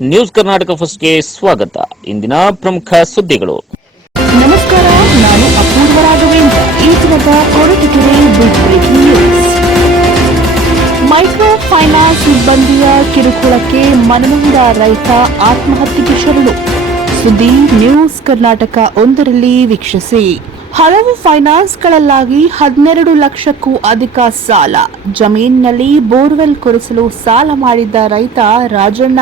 News Karnataka ಫಸ್ಟ್ಗೆ ಸ್ವಾಗತ. ಇಂದಿನ ಪ್ರಮುಖ ಸುದ್ದಿಗಳು. ನಮಸ್ಕಾರ, ನಾನು ಅಪೂರ್ವ ರಾಘವೇಂದ್ರ. ಈ ದಿನದ Koratagere big breaking news. Micro finance ಸಿಬ್ಬಂದಿಯ ಕಿರುಕುಳಕ್ಕೆ ಮನನೊಂದ ರೈತ ಆತ್ಮಹತ್ಯೆಗೆ ಶರಣು. ಸುದ್ದಿ ನ್ಯೂಸ್ ಕರ್ನಾಟಕ 1ರಲ್ಲಿ ವೀಕ್ಷಿಸಿ. ಹಲವು ಫೈನಾನ್ಸ್ಗಳಲ್ಲಾಗಿ 12 ಲಕ್ಷಕ್ಕೂ ಅಧಿಕ ಸಾಲ. ಜಮೀನಿನಲ್ಲಿ ಬೋರ್ವೆಲ್ ಕೊರೆಸಲು ಸಾಲ ಮಾಡಿದ್ದ ರೈತ ರಾಜಣ್ಣ.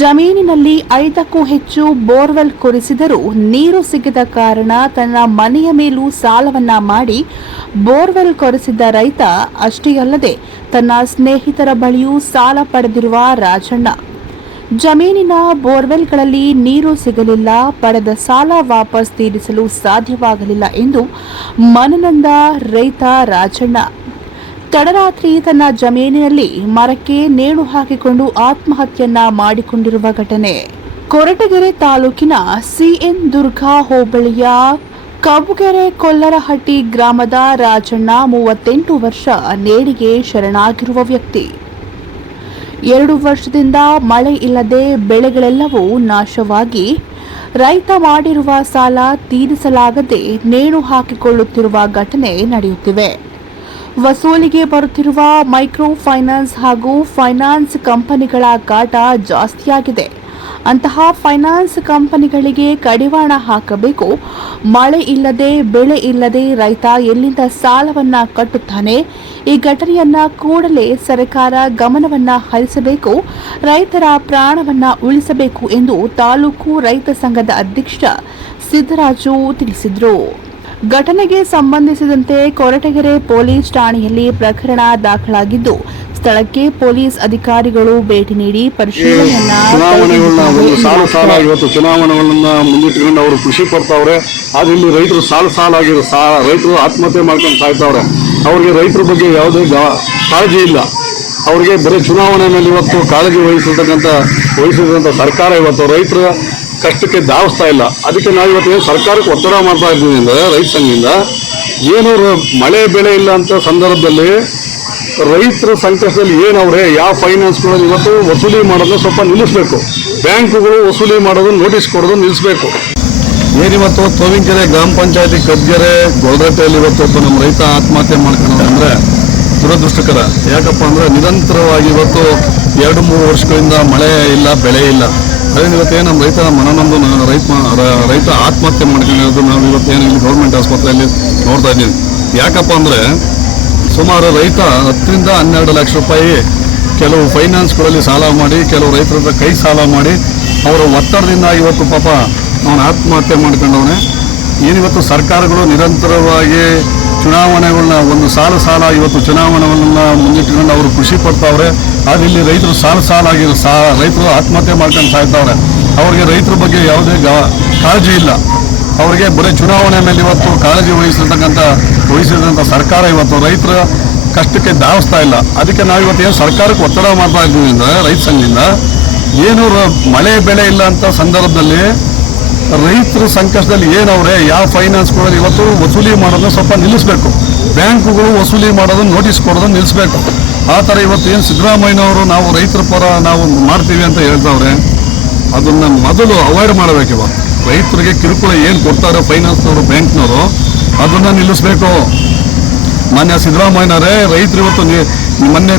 ಜಮೀನಿನಲ್ಲಿ 5ಕ್ಕೂ ಹೆಚ್ಚು ಬೋರ್ವೆಲ್ ಕೊರೆಸಿದರೂ ನೀರು ಸಿಗದ ಕಾರಣ ತನ್ನ ಮನೆಯ ಮೇಲೂ ಸಾಲವನ್ನ ಮಾಡಿ ಬೋರ್ವೆಲ್ ಕೊರೆಸಿದ್ದ ರೈತ. ಅಷ್ಟೇ ಅಲ್ಲದೆ ತನ್ನ ಸ್ನೇಹಿತರ ಬಳಿಯೂ ಸಾಲ ಪಡೆದಿರುವ ರಾಜಣ್ಣ. ಜಮೀನಿನ ಬೋರ್ವೆಲ್ಗಳಲ್ಲಿ ನೀರು ಸಿಗಲಿಲ್ಲ, ಪಡೆದ ಸಾಲ ವಾಪಸ್ ತೀರಿಸಲು ಸಾಧ್ಯವಾಗಲಿಲ್ಲ ಎಂದು ಮನನೊಂದ ರೈತ ರಾಜಣ್ಣ ತಡರಾತ್ರಿ ತನ್ನ ಜಮೀನಿನಲ್ಲಿ ಮರಕ್ಕೆ ನೇಣು ಹಾಕಿಕೊಂಡು ಆತ್ಮಹತ್ಯೆಯನ್ನ ಮಾಡಿಕೊಂಡಿರುವ ಘಟನೆ ಕೊರಟಗೆರೆ ತಾಲೂಕಿನ ಸಿಎನ್ ದುರ್ಗಾ ಹೋಬಳಿಯ ಕಬ್ಬುಗೆರೆ ಕೊಲ್ಲರಹಟ್ಟಿ ಗ್ರಾಮದ ರಾಜಣ್ಣ 38 ವರ್ಷ ನೇಣಿಗೆ ಶರಣಾಗಿರುವ ವ್ಯಕ್ತಿ. 2 ವರ್ಷದಿಂದ ಮಳೆ ಇಲ್ಲದೆ ಬೆಳೆಗಳೆಲ್ಲವೂ ನಾಶವಾಗಿ ರೈತ ಮಾಡಿರುವ ಸಾಲ ತೀರಿಸಲಾಗದೆ ನೇಣು ಹಾಕಿಕೊಳ್ಳುತ್ತಿರುವ ಘಟನೆ ನಡೆಯುತ್ತಿವೆ. ವಸೂಲಿಗೆ ಬರುತ್ತಿರುವ ಮೈಕ್ರೋ ಫೈನಾನ್ಸ್ ಹಾಗೂ ಫೈನಾನ್ಸ್ ಕಂಪನಿಗಳ ಕಾಟ ಜಾಸ್ತಿಯಾಗಿದೆ. ಅಂತಹ ಫೈನಾನ್ಸ್ ಕಂಪನಿಗಳಿಗೆ ಕಡಿವಾಣ ಹಾಕಬೇಕು. ಮಳೆ ಇಲ್ಲದೆ ಬೆಳೆ ಇಲ್ಲದೆ ರೈತ ಎಲ್ಲಿಂದ ಸಾಲವನ್ನ ಕಟ್ಟುತ್ತಾನೆ? ಈ ಘಟನೆಯನ್ನ ಕೂಡಲೇ ಸರ್ಕಾರ ಗಮನವನ್ನ ಹರಿಸಬೇಕು, ರೈತರ ಪ್ರಾಣವನ್ನ ಉಳಿಸಬೇಕು ಎಂದು ತಾಲೂಕು ರೈತ ಸಂಘದ ಅಧ್ಯಕ್ಷ ಸಿದ್ದರಾಜು ತಿಳಿಸಿದರು. ಘಟನೆಗೆ ಸಂಬಂಧಿಸಿದಂತೆ ಕೊರಟಗೆರೆ ಪೊಲೀಸ್ ಠಾಣೆಯಲ್ಲಿ ಪ್ರಕರಣ ದಾಖಲಾಗಿದ್ದು, ಸ್ಥಳಕ್ಕೆ ಪೊಲೀಸ್ ಅಧಿಕಾರಿಗಳು ಭೇಟಿ ನೀಡಿ ಪರಿಶೀಲನೆಯನ್ನ ಇವತ್ತು ಚುನಾವಣೆಗಳನ್ನ ಮುಂದಿಟ್ಟುಕೊಂಡು ಅವರು ಖುಷಿ ಪಡ್ತಾವ್ರೆ. ಆದ್ರೆ ಇಲ್ಲಿ ರೈತರು ಸಾಲಾಗಿರೋ ರೈತರು ಆತ್ಮಹತ್ಯೆ ಮಾಡ್ಕೊಂಡು ಸಾಯ್ತಾವ್ರೆ. ಅವ್ರಿಗೆ ರೈತರ ಬಗ್ಗೆ ಯಾವುದೇ ಕಾಳಜಿ ಇಲ್ಲ. ಅವ್ರಿಗೆ ಬರೀ ಚುನಾವಣೆ ಮೇಲೆ ಇವತ್ತು ಕಾಳಜಿ ವಹಿಸಿದಂಥ ಸರ್ಕಾರ ಇವತ್ತು ರೈತರ ಕಷ್ಟಕ್ಕೆ ಧಾವಿಸ್ತಾ ಇಲ್ಲ. ಅದಕ್ಕೆ ನಾವು ಇವತ್ತು ಸರ್ಕಾರಕ್ಕೆ ಒತ್ತಡ ಮಾಡ್ತಾ ಇದ್ದೀವಿ ಅಂದರೆ ರೈತ ಸಂಘದಿಂದ ಏನು ಮಳೆ ಬೆಳೆ ಇಲ್ಲ ಅಂತ ಸಂದರ್ಭದಲ್ಲಿ ರೈತರ ಸಂಕಷ್ಟದಲ್ಲಿ ಏನವ್ರೆ ಯಾವ ಫೈನಾನ್ಸ್ಗಳಲ್ಲಿ ಇವತ್ತು ವಸೂಲಿ ಮಾಡೋದನ್ನ ಸ್ವಲ್ಪ ನಿಲ್ಲಿಸಬೇಕು. ಬ್ಯಾಂಕುಗಳು ವಸೂಲಿ ಮಾಡೋದನ್ನ ನೋಟಿಸ್ ಕೊಡೋದನ್ನ ನಿಲ್ಲಿಸಬೇಕು. ಏನಿವತ್ತು ತೋವಿನಕೆರೆ ಗ್ರಾಮ ಪಂಚಾಯತಿ ಕಬ್ಬುಗೆರೆ ಗೊಲ್ರಟ್ಟೆಯಲ್ಲಿ ಇವತ್ತು ನಮ್ಮ ರೈತ ಆತ್ಮಹತ್ಯೆ ಮಾಡ್ಕೊಂಡು ಅಂದರೆ ದುರದೃಷ್ಟಕರ. ಯಾಕಪ್ಪ ಅಂದರೆ ನಿರಂತರವಾಗಿ ಇವತ್ತು 2-3 ವರ್ಷಗಳಿಂದ ಮಳೆ ಇಲ್ಲ, ಬೆಳೆ ಇಲ್ಲ. ಅದೇನು ಇವತ್ತೇನು ನಮ್ಮ ರೈತ ಮನನೊಂದು ರೈತ ಆತ್ಮಹತ್ಯೆ ಮಾಡ್ಕೊಂಡಿರೋದು ನಾವು ಇವತ್ತೇನು ಇಲ್ಲಿ ಗೌರ್ಮೆಂಟ್ ಆಸ್ಪತ್ರೆಯಲ್ಲಿ ನೋಡ್ತಾ ಇದ್ದೀವಿ. ಯಾಕಪ್ಪ ಅಂದರೆ ಸುಮಾರು ರೈತ 10ರಿಂದ 12 ಲಕ್ಷ ರೂಪಾಯಿ ಕೆಲವು ಫೈನಾನ್ಸ್ಗಳಲ್ಲಿ ಸಾಲ ಮಾಡಿ, ಕೆಲವು ರೈತರ ಹತ್ರ ಕೈ ಸಾಲ ಮಾಡಿ ಅವರ ಒತ್ತಡದಿಂದ ಇವತ್ತು ಪಾಪ ಅವನು ಆತ್ಮಹತ್ಯೆ ಮಾಡ್ಕೊಂಡವನೇ. ಏನಿವತ್ತು ಸರ್ಕಾರಗಳು ನಿರಂತರವಾಗಿ ಚುನಾವಣೆಗಳನ್ನ ಒಂದು ಸಾಲ ಇವತ್ತು ಚುನಾವಣೆಗಳನ್ನ ಮುಂದಿಟ್ಟುಕೊಂಡು ಅವರು ಖುಷಿ ಪಡ್ತಾವ್ರೆ. ಆದರೆ ಇಲ್ಲಿ ರೈತರು ಸಾಲಾಗಿರೋ ರೈತರು ಆತ್ಮಹತ್ಯೆ ಮಾಡ್ಕೊಂಡು ಸಾಯ್ತಾವ್ರೆ. ಅವ್ರಿಗೆ ರೈತರ ಬಗ್ಗೆ ಯಾವುದೇ ಕಾಳಜಿ ಇಲ್ಲ. ಅವ್ರಿಗೆ ಬರೀ ಚುನಾವಣೆ ಮೇಲೆ ಇವತ್ತು ಕಾಳಜಿ ವಹಿಸಿದಂಥ ಸರ್ಕಾರ ಇವತ್ತು ರೈತರ ಕಷ್ಟಕ್ಕೆ ಧಾವಿಸ್ತಾ ಇಲ್ಲ. ಅದಕ್ಕೆ ನಾವು ಇವತ್ತು ಏನು ಸರ್ಕಾರಕ್ಕೆ ಒತ್ತಡ ಮಾಡ್ತಾ ಇದ್ದೀವಿ ಅಂದರೆ ರೈತ ಸಂಘದಿಂದ ಏನು ಮಳೆ ಬೆಳೆ ಇಲ್ಲ ಅಂತ ಸಂದರ್ಭದಲ್ಲಿ ರೈತರ ಸಂಕಷ್ಟದಲ್ಲಿ ಏನವ್ರೆ ಯಾವ ಫೈನಾನ್ಸ್ಗಳಲ್ಲಿ ಇವತ್ತು ವಸೂಲಿ ಮಾಡೋದನ್ನ ಸ್ವಲ್ಪ ನಿಲ್ಲಿಸಬೇಕು. ಬ್ಯಾಂಕುಗಳು ವಸೂಲಿ ಮಾಡೋದನ್ನ ನೋಟಿಸ್ ಕೊಡೋದನ್ನ ನಿಲ್ಲಿಸಬೇಕು. ಆ ಥರ ಇವತ್ತು ಏನು ಸಿದ್ದರಾಮಯ್ಯನವರು ನಾವು ರೈತರ ಪರ ನಾವು ಮಾಡ್ತೀವಿ ಅಂತ ಹೇಳ್ತಾವ್ರೆ, ಅದನ್ನು ಮೊದಲು ಅವಾಯ್ಡ್ ಮಾಡಬೇಕು. ಇವತ್ತು ರೈತರಿಗೆ ಕಿರುಕುಳ ಏನು ಕೊಡ್ತಾರೆ ಫೈನಾನ್ಸ್ನವರು, ಬ್ಯಾಂಕ್ನವರು, ಅದನ್ನು ನಿಲ್ಲಿಸಬೇಕು. ಮಾನ್ಯ ಸಿದ್ದರಾಮಯ್ಯನವರೇ ರೈತರು ಇವತ್ತು ಮೊನ್ನೆ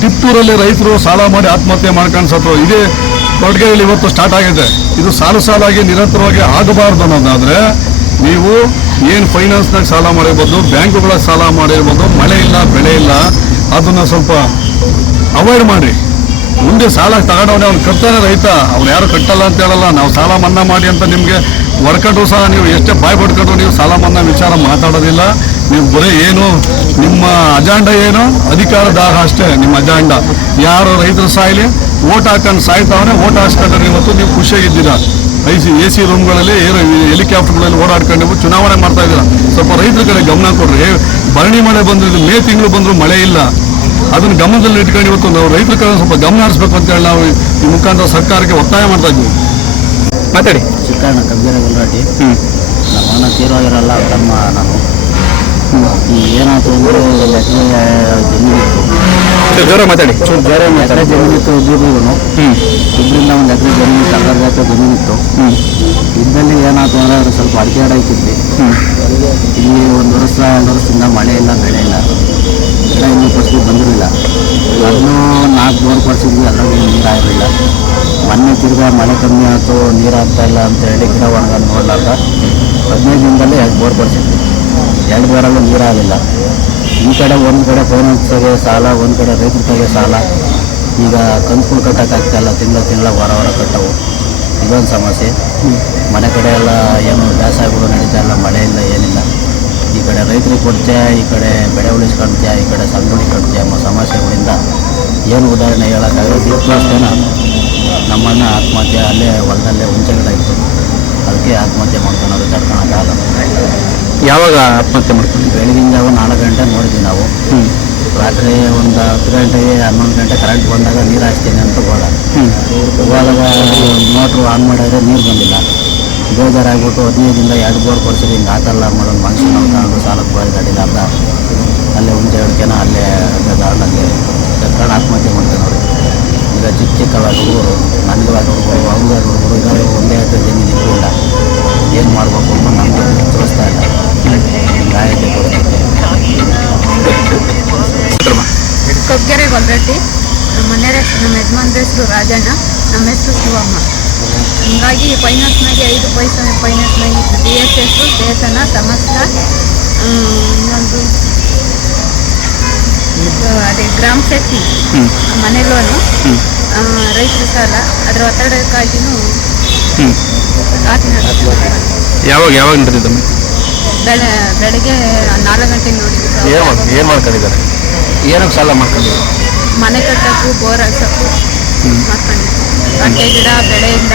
ಟಿಪ್ಪೂರಲ್ಲಿ ರೈತರು ಸಾಲ ಮಾಡಿ ಆತ್ಮಹತ್ಯೆ ಮಾಡ್ಕೊಂಡು ಸತ್ತು. ಇದೇ ಕೊರಟಗೆರೆಯಲ್ಲಿ ಇವತ್ತು ಸ್ಟಾರ್ಟ್ ಆಗಿದೆ. ಇದು ಸಾಲಾಗಿ ನಿರಂತರವಾಗಿ ಆಗಬಾರ್ದು ಅನ್ನೋದಾದರೆ ನೀವು ಏನು ಫೈನಾನ್ಸ್ನಾಗ ಸಾಲ ಮಾಡಿರ್ಬೋದು, ಬ್ಯಾಂಕುಗಳ ಸಾಲ ಮಾಡಿರ್ಬೋದು, ಮಳೆ ಇಲ್ಲ ಬೆಳೆ ಇಲ್ಲ, ಅದನ್ನು ಸ್ವಲ್ಪ ಅವಾಯ್ಡ್ ಮಾಡಿ. ಮುಂದೆ ಸಾಲ ತಗೊಂಡವನೇ ಅವ್ನು ಕಟ್ತಾನೆ ರೈತ, ಅವ್ನು ಯಾರು ಕಟ್ಟಲ್ಲ ಅಂತ ಹೇಳಲ್ಲ. ನಾವು ಸಾಲ ಮನ್ನಾ ಮಾಡಿ ಅಂತ ನಿಮಗೆ ಹೊಡ್ಕೊಂಡ್ರು ಸಹ ನೀವು ಎಷ್ಟೇ ಬಾಯ್ ಪಡ್ಕೊಂಡ್ರು ನೀವು ಸಾಲ ಮನ್ನಾ ವಿಚಾರ ಮಾತಾಡೋದಿಲ್ಲ. ನೀವು ಬರೀ ಏನು ನಿಮ್ಮ ಅಜೆಂಡಾ ಏನು ಅಧಿಕಾರ ದಾಹ ಅಷ್ಟೇ ನಿಮ್ಮ ಅಜೆಂಡಾ. ಯಾರು ರೈತರು ಸಾಯಲಿ, ಓಟ್ ಹಾಕೊಂಡು ಸಾಯ್ತಾವನೆ, ಓಟ್ ಹಾಕ್ಸ್ಕೊಂಡ್ರೆ ಇವತ್ತು ನೀವು ಖುಷಿಯಾಗಿದ್ದೀರಾ. AC ರೂಮ್ಗಳಲ್ಲಿ ಹೆಲಿಕಾಪ್ಟರ್ಗಳಲ್ಲಿ ಓಡಾಡ್ಕೊಂಡು ನೀವು ಚುನಾವಣೆ ಮಾಡ್ತಾ ಇದ್ದೀರಾ. ಸ್ವಲ್ಪ ರೈತರ ಕಡೆ ಗಮನ ಕೊಡ್ರಿ. ಭರಣಿ ಮಳೆ ಬಂದಿದ್ದು ಮೇ ತಿಂಗಳು ಬಂದರೂ ಮಳೆ ಇಲ್ಲ. ಅದನ್ನು ಗಮನದಲ್ಲಿ ಇಟ್ಕೊಂಡು ಇವತ್ತು ನಾವು ರೈತರ ಕಡೆ ಸ್ವಲ್ಪ ಗಮನ ಹರಿಸಬೇಕು ಅಂತೇಳಿ ನಾವು ಈ ಮುಖಾಂತರ ಸರ್ಕಾರಕ್ಕೆ ಒತ್ತಾಯ ಮಾಡ್ತಾ ಇದ್ದೀವಿ. ಮಾತಾಡಿ. ಚಿಕ್ಕಣ್ಣ ಕಬ್ಬುಗೆರೆ ಗೊಲ್ರಟ್ಟಿ. ನಮ್ಮ ಅಣ್ಣ ತೀರೋಗಿರಲ್ಲ, ತಮ್ಮ ನಾನು ಈ ಏನಾಯ್ತು ಅಂದರೆ ಎಕರೆ ಜಮೀನಿತ್ತು, ಜೋರ ಮಾತಾಡಿ. ಬೇರೆ ಎಕರೆ ಜಮೀನಿತ್ತು ಇಬ್ಬರಿಗೂ. ಇಬ್ಬರಿಂದ ಒಂದು ಎಕರೆ ಜಮೀನಿತ್ತು, ಅರ್ಧ ಎಕರೆ ಜಮೀನಿತ್ತು. ಇದ್ದಲ್ಲಿ ಏನಾಯ್ತು ಅಂದರೆ ಅವರು ಸ್ವಲ್ಪ ಅಡಿಕೆ ಗಿಡ ಇಟ್ಟಿದ್ವಿ. ಇಲ್ಲಿ 1 ವರ್ಷ 2 ವರ್ಷದಿಂದ ಮಳೆ ಇಲ್ಲ, ಬೆಳೆ ಇಲ್ಲ, ಗಿಡ ಇನ್ನೂ ಫಸಲು ಬಂದಿರಲಿಲ್ಲ. ಅದನ್ನು 4 ಬೋರ್ ಕೊಡಿಸಿದ್ವಿ, ಅದರಲ್ಲಿ ನೀರು ಆಗಿರಲಿಲ್ಲ. ಮೊನ್ನೆ ತಿರ್ಗಾ ಮಳೆ ಕಮ್ಮಿ ಆಯಿತು, ನೀರು ಆಗ್ತಾಯಿಲ್ಲ ಅಂತೇಳಿ ಗಿಡ ಒಣಗೋದು ನೋಡ್ಲಾರ್ದ 15 ದಿನದಲ್ಲಿ 2 ಬೋರ್ ಕೊಡಿಸಿದ್ವಿ. 2 ಬೋರಲ್ಲೂ ನೀರಾಗಿಲ್ಲ. ಈ ಕಡೆ ಒಂದು ಕಡೆ ಫೈನಾನ್ಸ್ಗೆ ಸಾಲ, ಒಂದು ಕಡೆ ರೈತರ ಕೈಗೆ ಸಾಲ. ಈಗ ಕಂತುಗಳು ಕಟ್ಟೋಕ್ಕಾಗ್ತಾಯಿಲ್ಲ, ತಿಂಗಳ ವಾರ ಕಟ್ಟವು. ಇದೊಂದು ಸಮಸ್ಯೆ. ಮನೆ ಕಡೆ ಎಲ್ಲ ಏನು ವ್ಯವಸಾಯಗಳು ನಡೀತಾ ಇಲ್ಲ, ಮಳೆ ಇಲ್ಲ, ಏನಿಲ್ಲ. ಈ ಕಡೆ ರೈತರಿಗೆ ಕೊಡ್ತೀಯ, ಈ ಕಡೆ ಬೆಳೆ ಉಳಿಸ್ಕೊಳ್ತೀಯ, ಈ ಕಡೆ ಸಂಬಳಿ ಕಟ್ತೀಯ ಎಂಬ ಸಮಸ್ಯೆಗಳಿಂದ ಏನು ಉದಾಹರಣೆ ಹೇಳೋಕ್ಕಾಗಲ್ಲ. ದೀಪಾವಳಿನ ನಮ್ಮಣ್ಣ ಆತ್ಮಹತ್ಯೆ ಅಲ್ಲೇ ಹೊಲದಲ್ಲೇ ಹುಂಚೆ ಗಿಡ ಇತ್ತು, ಅದಕ್ಕೆ ಆತ್ಮಹತ್ಯೆ ಮಾಡ್ಕೊಳೋದು ತಡ್ಕೊಳಕ್ಕಾಗಲ್ಲ. ಯಾವಾಗ ಆತ್ಮಹತ್ಯೆ ಮಾಡ್ಕೊಂಡು? ಬೆಳಗಿನ ಜಾವ 4 ಗಂಟೆ ನೋಡಿದ್ವಿ ನಾವು. ರಾತ್ರಿ ಒಂದು 10 ಗಂಟೆಗೆ 11 ಗಂಟೆ ಕರೆಂಟ್ ಬಂದಾಗ ನೀರು ಹಾಕ್ತೀನಿ ಅಂತ ಹೋದಾಗ ಮೋಟ್ರು ಆನ್ ಮಾಡಿದ್ರೆ ನೀರು ಬಂದಿಲ್ಲ. ಬೇಜಾರಾಗ್ಬಿಟ್ಟು 15 ದಿನದ 2 ಬೋರ್ ಕೊಡಿಸಿದ್ರೆ ಹಿಂಗೆ ಆತಲ್ಲ ಮಾಡೋದು. ಮನುಷ್ಯ ನಾವು ತಗೊಂಡು ಸಾಲಕ್ಕೆ ಹೋಗಿ ಗಾಡಿಲ್ಲ ಅರ್ಧ ಅಲ್ಲೇ ಹುಂಚೆ ಹಿಡ್ಕೆನ ಅಲ್ಲೇ ಗಾರ್ಡಲ್ಲಿ ಕರ್ಕೊಂಡು ಆತ್ಮಹತ್ಯೆ ಮಾಡ್ತಾರೆ ನೋಡಿ. ಈಗ ಚಿಕ್ಕವ ಹುಡುಗರು, ನನಗೆ ಹುಡುಗರು, ಅವ್ರಿಗೆ ಹುಡುಗರು, ಇದ್ದಾರೆ 1 ಎಕರೆ ಜಮೀನು ಇರಲಿಲ್ಲ. ಏನು ಮಾಡಬೇಕು ಅಂತ ನಮಗೆ ತೋರಿಸ್ತಾ ಇಲ್ಲ. ಹಿಂಗಾಯತೆ ಪರಿಸ್ಥಿತಿ. ಕೊಗ್ಗೆರೆ ಗೊಲ್ರಟ್ಟಿ. ನಮ್ಮ ಯಜಮಾನ್ರ ಹೆಸರು ರಾಜಣ್ಣ, ನಮ್ಮ ಹೆಸರು ಶಿವಮ್ಮ. ಹೀಗಾಗಿ ಫೈನಾನ್ಸ್ನಾಗೆ 5 ಪೈಸೆ ಫೈನಾನ್ಸ್ನಾಗೆ DSS, ವೇತನ, ಸಮಸ್ತ, ಇನ್ನೊಂದು ಅದೇ ಗ್ರಾಮ ಶಕ್ತಿ, ಮನೆ ಲೋನು, ರೈತರ ಸಾಲ. ಅದರ ಒತ್ತಡಕ್ಕಾಗಿಯೂ ಯಾವಾಗ ನಡೆದಿದ್ದಮ್ಮ? ಬೆಳಗ್ಗೆ 4 ಗಂಟೆಗೆ ನೋಡಿದ್ವಿ. ಏನು ಮಾಡ್ಕೊಂಡಿದ್ದಾರೆ? ಏನಕ್ಕೆ ಸಾಲ ಮಾಡ್ಕೊಂಡಿದ್ದಾರೆ? ಮನೆ ಕಟ್ಟೋಕ್ಕೂ, ಬೋರ್ ಹಾಕ್ಸೋಕ್ಕೂ ಮಾಡ್ಕೊಂಡಿದ್ವಿ. ಅಡಿಕೆ ಗಿಡ ಬೆಳೆಯಿಂದ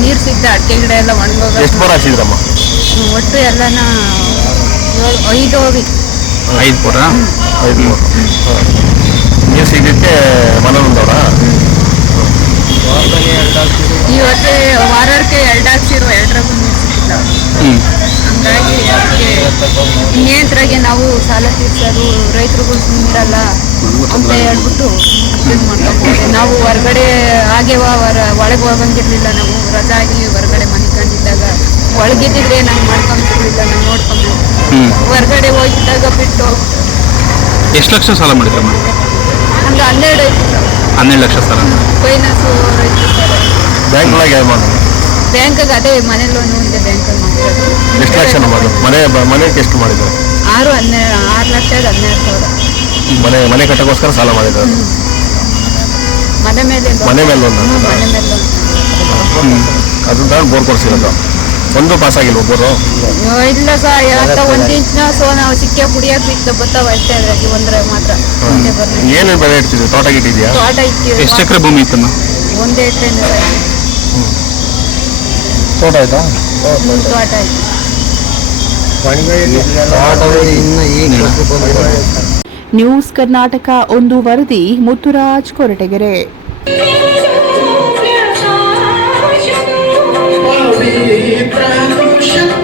ನೀರು ಸಿಗದೆ ಅಡಿಕೆ ಗಿಡ ಎಲ್ಲ ಒಣಗೋಗ. ಎಷ್ಟು ಬೋರ್ ಹಾಕ್ಸಿದ್ರಮ್ಮ? ಒಟ್ಟು ಎಲ್ಲನ 5 ಹೋಗಿ 5 ಬೋರ? 5 ಬೋರ್. ನೀರು ಸಿಗಲಿಕ್ಕೆ ಮನೋಂದವ್ರ ಇವತ್ತೇ ವಾರಕ್ಕೆ 2 ಹಾಕ್ಸಿರೋ, 2ರಾಗೂ ನೀರು ಸಿಕ್ಕಿಲ್ಲ. ಹಂಗಾಗಿ ಅದಕ್ಕೆ ಇನ್ನೇಂದ್ರಾಗೆ ನಾವು ಸಾಲ ತೀರ್ಸೋದು, ರೈತರುಗಳು ಸುಮ್ಮನಿರಲ್ಲ ಅಂತ ಹೇಳ್ಬಿಟ್ಟು ಇದು ಮಾಡ್ಕೊಂಡ್ಬಿಟ್ಟೆ. ನಾವು ಹೊರಗಡೆ ಹಾಗೆ ಒಳಗೆ ಹೋಗಂಗಿರ್ಲಿಲ್ಲ. ನಾವು ರಜಾ ಆಗಿ ಹೊರಗಡೆ ಮನೆ ಕಂಡಿದ್ದಾಗ ಒಳಗಿದ್ದಿದ್ರೆ ನಂಗೆ ಮಾಡ್ಕೊಂಬಿಟ್ಟಿರ್ಲಿಲ್ಲ, ನಾವು ನೋಡ್ಕೊಂಡು ಹೊರಗಡೆ ಹೋಗಿದ್ದಾಗ ಬಿಟ್ಟು. ಎಷ್ಟು ಲಕ್ಷ ಸಾಲ ಮಾಡಿದ್ರಮ್ಮ? ಹಂಗೆ 12 ಐತಿ ಸರ್. 12 ಲಕ್ಷ ಸಾಲ. ಫೈನಾನ್ಸು, ರೈತರ ಸಾಲ. ಬ್ಯಾಂಕ್ ಒಳಗೆ ಯಾರು ಮಾಡೋದು? ಬ್ಯಾಂಕಾಗ ಅದೇ ಮನೆ ಲೋನು ಇದೆ, ಬ್ಯಾಂಕಲ್ಲಿ ಮಾಡಿರೋದು. ಎಷ್ಟು ಲಕ್ಷ ಮಾಡೋದು? ಮನೆಗೆ ಎಷ್ಟು ಮಾಡಿದ್ರು? 6,12,000. ಮನೆ ಕಟ್ಟಕ್ಕೋಸ್ಕರ ಸಾಲ ಮಾಡಿದ್ರು. ಮನೆ ಮೇಲೆ ಮನೆ ಮೇಲೆ ಲೋನ್. ಅದನ್ನ ತಗೊಂಡು ಬೋರ್ ಕೊಡ್ಸಿರೋದು. ಒಂದು ಪಾಸ್ ಆಗಿಲ್ವ ಬೋರು? ಇಲ್ಲ ಸರ್, ಯಾವತ್ತ 1 ಇಂಚ್ನ ನಾವು ಸಿಕ್ಕೆ ಕುಡಿಯೋಕೆ ಸಿಕ್ಕ ಬರ್ತಾವ ಅಷ್ಟೇ. ಅದ್ರಾಗಿ ಒಂದ್ರೆ ಮಾತ್ರ ಏನೇನು ಬೆಳೆ ಇಡ್ತಿದ್ವಿ? ತೋಟ ಗಿಟ್ಟಿದ್ಯಾ? ತೋಟ ಇಕ್ಕಿವಿ. ಎಷ್ಟು ಎಕರೆ ಭೂಮಿ ಇತ್ತಮ್ಮ? 1 ಎಕರೆ ತೋಟ ಆಯ್ತಾ? ತೋಟ ಐತಿ. ನ್ಯೂಸ್ ಕರ್ನಾಟಕ 1 ವರದಿ, ಮುತ್ತುರಾಜ್ ಕೊರಟಗೆರೆ. Pavitra